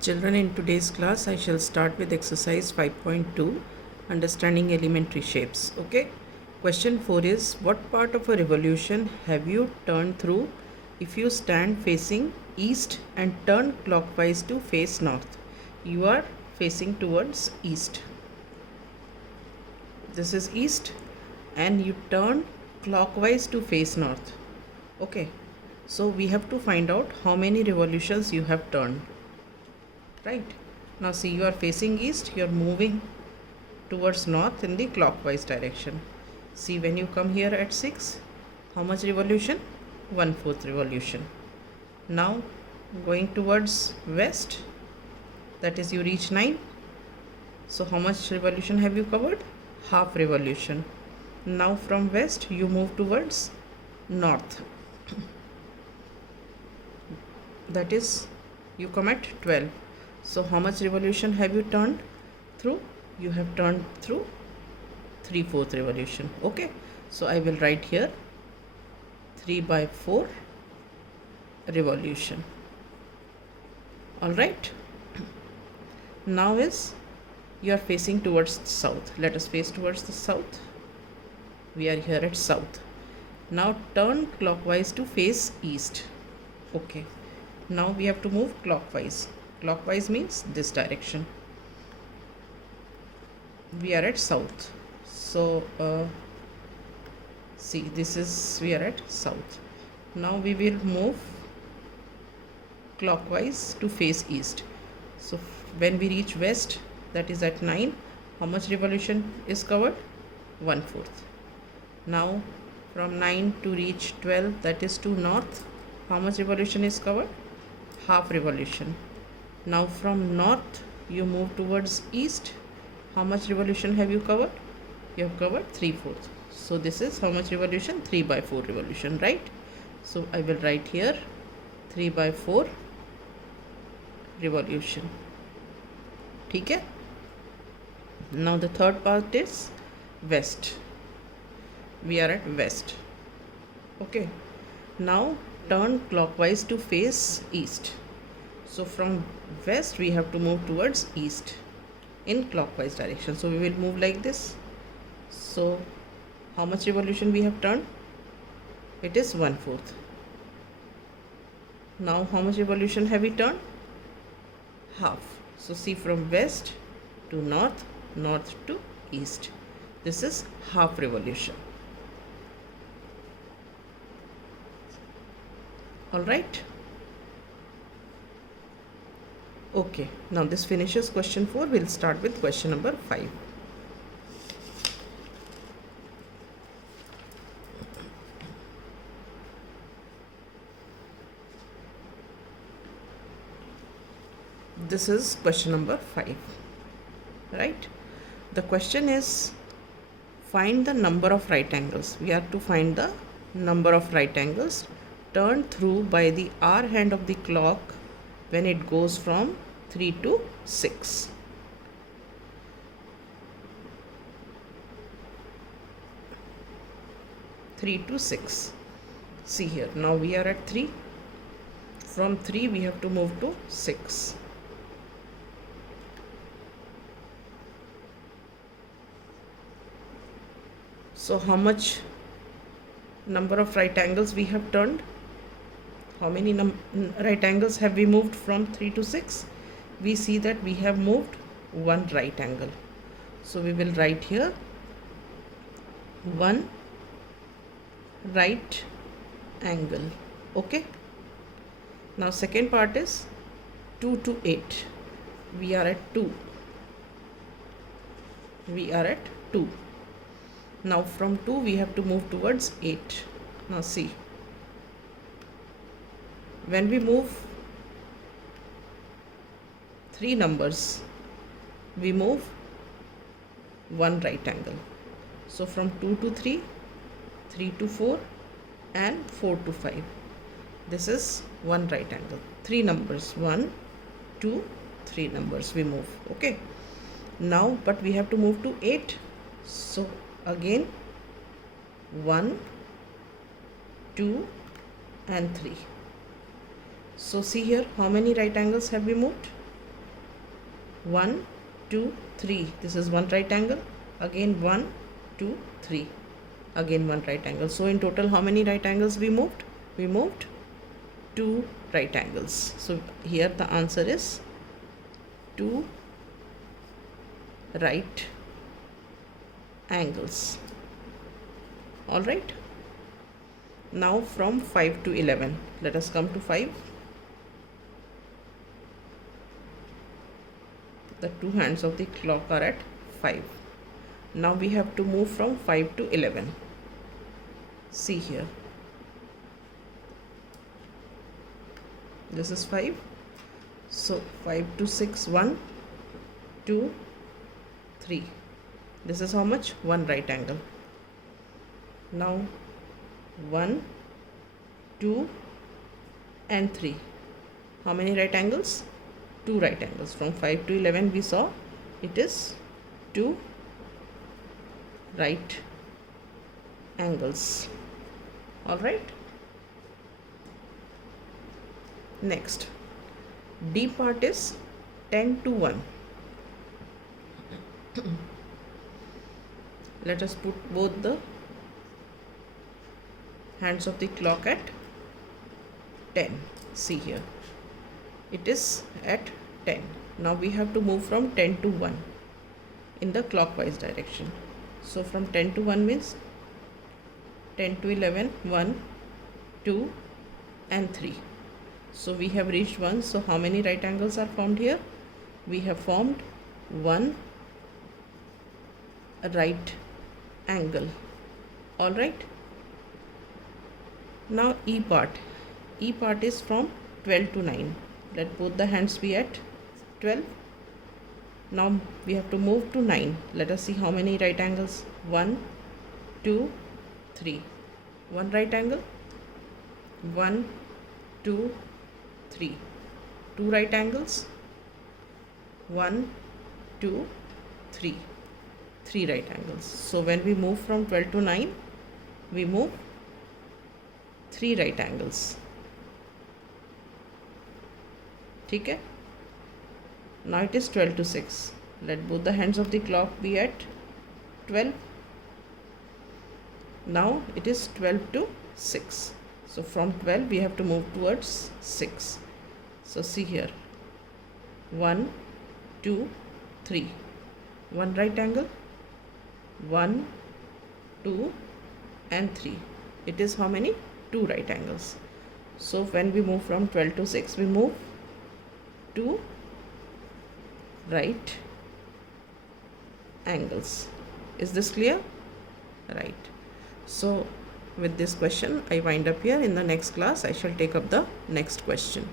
Children, in today's class, I shall start with exercise 5.2, understanding elementary shapes. Okay. Question 4 is, what part of a revolution have you turned through if you stand facing east and turn clockwise to face north? You are facing towards east. This is east and you turn clockwise to face north. Okay. So we have to find out how many revolutions you have turned. Right. Now see, you are facing east, you are moving towards north in the clockwise direction. See, when you come here at 6, how much revolution? 1/4 revolution. Now going towards west, that is you reach 9. So how much revolution have you covered? Half revolution. Now from west you move towards north. That is you come at 12. So how much revolution have you turned through? You have turned through 3/4 revolution. Okay. So I will write here 3/4 revolution. Alright. Now is you are facing towards the south. Let us face towards the south. We are here at south. Now turn clockwise to face east. Okay. Now we have to move clockwise. Clockwise means this direction. We are at south. So see, this is we are at south. Now we will move clockwise to face east. So when we reach west, that is at 9, how much revolution is covered? 1/4. Now from 9 to reach 12, that is to north, how much revolution is covered? Half revolution. Now from north you move towards east. How much revolution have you covered? You have covered 3/4. So this is how much revolution? 3/4 revolution, right? So I will write here 3/4 revolution. ठीक है? Now the third part is west. We are at west. Okay. Now turn clockwise to face east. So from west we have to move towards east in clockwise direction. So we will move like this. So how much revolution we have turned? It is 1/4. Now how much revolution have we turned? Half. So see, from west to north, north to east. This is half revolution. Alright. Okay, now this finishes question 4. We'll start with question number 5. This is question number 5. Right? The question is, find the number of right angles. We have to find the number of right angles turned through by the hour hand of the clock when it goes from 3 to 6. Three to 6. See here, now we are at 3. From 3 we have to move to 6. So how much number of right angles we have turned? How many right angles have we moved from 3 to 6? We see that we have moved one right angle. So we will write here one right angle. Okay. Now second part is 2 to 8. We are at 2. We are at 2. Now from 2 we have to move towards 8. Now see, when we move 3 numbers, we move one right angle. So from 2 to 3, 3 to 4 and 4 to 5. This is one right angle. 3 numbers, 1, 2, 3 numbers we move. Okay. Now but we have to move to 8. So again 1, 2 and 3. So see here, how many right angles have we moved? 1 2 3, this is one right angle, again 1 2 3, again one right angle. So in total how many right angles we moved? We moved 2 right angles. So here the answer is 2 right angles. All right, now from 5 to 11, let us come to 5. The two hands of the clock are at 5. Now we have to move from 5 to 11. See here, this is 5. So 5 to 6, 1 2 3, this is how much? One right angle. Now 1 2 and 3, how many right angles? 2 right angles. From 5 to 11 we saw it is 2 right angles. All right, next D part is 10 to 1. Let us put both the hands of the clock at 10. See here, it is at 10. Now we have to move from 10 to 1 in the clockwise direction. So from 10 to 1 means 10 to 11, 1 2 and 3. So we have reached 1. So how many right angles are formed here? We have formed one right angle. All right, now E part. E part is from 12 to 9. Let both the hands be at 12. Now we have to move to 9. Let us see how many right angles. 1 2 3, one right angle, 1 2 3, two right angles, 1 2 3, three right angles. So when we move from 12 to 9, we move 3 right angles. ठीक है, now it is 12 to 6. Let both the hands of the clock be at 12. Now it is 12 to 6. So from 12 we have to move towards 6. So see here, 1 2 3, one right angle, 1 2 and 3. It is how many? 2 right angles. So when we move from 12 to 6, we move 2 right angles. Is this clear? Right. So with this question I wind up here. In the next class I shall take up the next question.